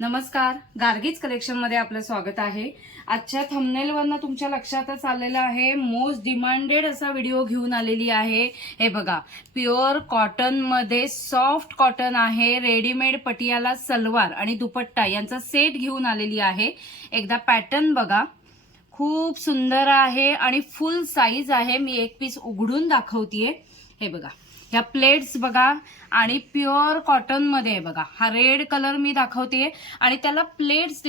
नमस्कार, गार्गीज कलेक्शन मध्ये आपलं स्वागत आहे। आजच्या थंबनेल वरनं तुमच्या लक्षातच आलेलं आहे, मोस्ट डिमांडेड असा व्हिडिओ घेऊन आलेली आहे। हे बघा, प्युअर कॉटन मध्ये सॉफ्ट कॉटन आहे, रेडीमेड पटियाला सलवार आणि दुपट्टा यांचा सेट घेऊन आलेली आहे। एकदा पॅटर्न बघा, खूप सुंदर आहे आणि फुल साईज आहे। मी एक पीस उघडून दाखवतेय। हे बघा, ह्या प्लेट्स बघा आणि प्युअर कॉटन मध्ये आहे बघा। हा रेड कलर मी दाखवते आणि त्याला प्लेट्स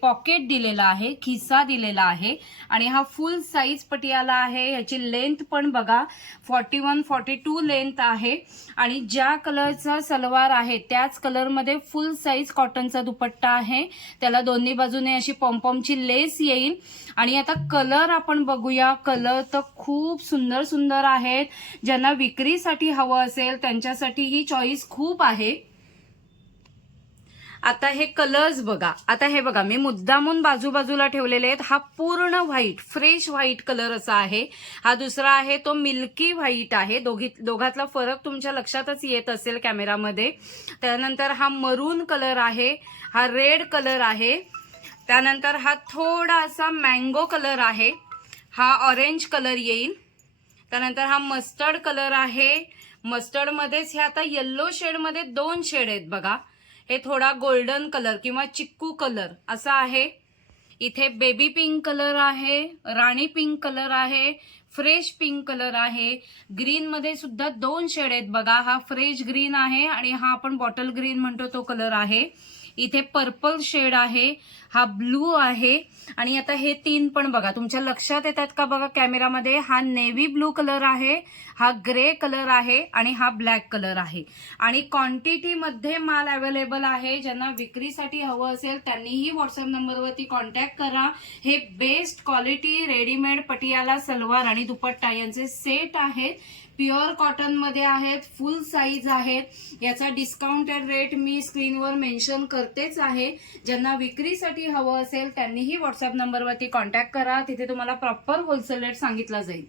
पॉकेट दिलेला आहे, खिसा दिलेला आहे आणि हा फुल साईज पटियाला आहे। याची लेंथ पण बघा 41-42 लेंथ आहे आणि ज्या कलरचा सलवार आहे त्याच कलर मध्ये फुल साईज कॉटनचा दुपट्टा आहे। त्याला दोन्ही बाजूने अशी पॉम्पॉमची लेस येईल आणि आता कलर आपण बघूया। कलर तर खूप सुंदर सुंदर आहेत। ज्यांना विक्रीसाठी हवं असेल त्यांच्यासाठी ही चॉईस खूप आहे। आता हे कलर्स बघा, आता हे बघा मी मुद्दामून बाजूबाजूला ठेवलेले आहेत। हा पूर्ण व्हाईट, फ्रेश व्हाईट कलर असा आहे। हा दुसरा आहे तो मिल्की व्हाईट आहे। दोघातला फरक तुमच्या लक्षातच येत असेल कॅमेरामध्ये। त्यानंतर हा मरून कलर आहे, हा रेड कलर आहे, त्यानंतर हा थोडासा मँगो कलर आहे, हा ऑरेंज कलर येईल, त्यानंतर हा मस्टर्ड कलर आहे। मस्टर्ड मध्येच हे आता येलो शेड मध्ये दोन शेड आहेत बघा। हे थोडा गोल्डन कलर किंवा चिक्कू कलर असा आहे। इथे बेबी पिंक कलर आहे, राणी पिंक कलर आहे, फ्रेश पिंक कलर आहे। ग्रीन मध्ये सुद्धा दोन शेड आहेत बघा। हा फ्रेश ग्रीन आहे आणि हा आपण बॉटल ग्रीन म्हणतो तो कलर आहे। इथे पर्पल शेड आहे, हा ब्लू आहे आणि आता हे तीन पण बघा तुमच्या लक्षात येतात का बघा कॅमेरामध्ये। हा नेव्ही ब्लू कलर आहे, हा ग्रे कलर आहे आणि हा ब्लॅक कलर आहे आणि क्वांटिटी मध्ये माल अवेलेबल आहे। ज्यांना विक्रीसाठी हवं असेल त्यांनीही व्हॉट्सअप नंबरवरती कॉन्टॅक्ट करा। हे best quality readymade Patiala salwar आणि दुपट्टा यांचे सेट आहेत। प्युअर कॉटन मध्ये आहेत, फुल साईज आहेत। याचा डिस्काउंटेड रेट मी स्क्रीनवर मेन्शन करतेच आहे। ज्यांना विक्रीसाठी हवं असेल त्यांनीही व्हॉट्सअप नंबरवरती कॉन्टॅक्ट करा। तिथे तुम्हाला प्रॉपर होलसेल रेट सांगितला जाईल।